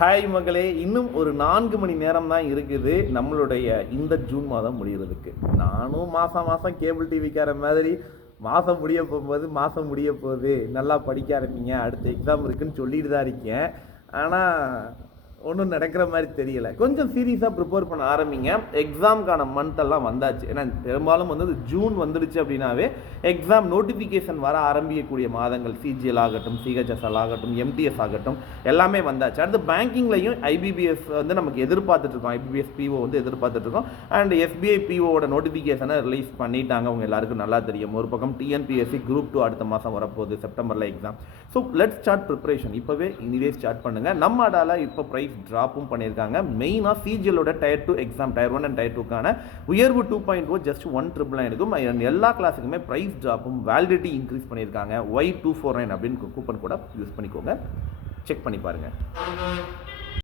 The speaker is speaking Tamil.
ஹாய் மகளே, இன்னும் ஒரு 4 மணி நேரம் தான் இருக்குது நம்மளுடைய இந்த ஜூன் மாதம் முடிகிறதுக்கு. நானும் மாதம் கேபிள் டிவிக்கார மாதிரி மாதம் முடிய போகுது நல்லா படிக்க ஆரம்பிங்க, அடுத்த எக்ஸாம் இருக்குன்னு சொல்லிட்டு தான் இருக்கேன். ஆனால் ஒன்றும் நடக்கிற மாதிரி தெரியலை. கொஞ்சம் சீரியஸாக ப்ரிப்பேர் பண்ண ஆரம்பிங்க. எக்ஸாமுக்கான மந்த்தெல்லாம் வந்தாச்சு. ஏன்னா பெரும்பாலும் ஜூன் வந்துடுச்சு அப்படின்னாவே எக்ஸாம் நோட்டிஃபிகேஷன் வர ஆரம்பிக்கக்கூடிய மாதங்கள். சிஜிஎல் ஆகட்டும், சிஹெச்எஸ்எல் ஆகட்டும், எம்டிஎஸ் ஆகட்டும், எல்லாமே வந்தாச்சு. அடுத்து பேங்கிங்லையும் ஐபிபிஎஸ் நமக்கு எதிர்பார்த்துட்ருக்கோம். IBPS PO எதிர்பார்த்துட்ருக்கோம். அண்ட் எஸ்பிஐ பிஓவோட நோட்டிஃபிகேஷனை ரிலீஸ் பண்ணிட்டாங்க. அவங்க எல்லாருக்கும் நல்லா தெரியும். ஒரு பக்கம் டிஎன்பிஎஸ்சி குரூப் 2 அடுத்த மாதம் வரப்போகுது, செப்டம்பரில் exam. So let's start preparation. இப்போவே இனிவே ஸ்டார்ட் பண்ணுங்கள். நம்ம அடால இப்போ ப்ரைஸ் ட்ராப்பும் பண்ணியிருக்காங்க. மெயினாக சிஜிஎலோட Tier 2 exam, Tier 1 and Tier 2க்கான உயர்வு 2.0 ஜஸ்ட் 199 இருக்கும். எல்லா கிளாஸுக்குமே ப்ரைஸ் ட்ராப்பும் வேலிடிட்டி இன்க்ரீஸ் பண்ணியிருக்காங்க. Y249 அப்படின்னு கூப்பன் கூட யூஸ் பண்ணிக்கோங்க. செக் பண்ணி பாருங்கள்.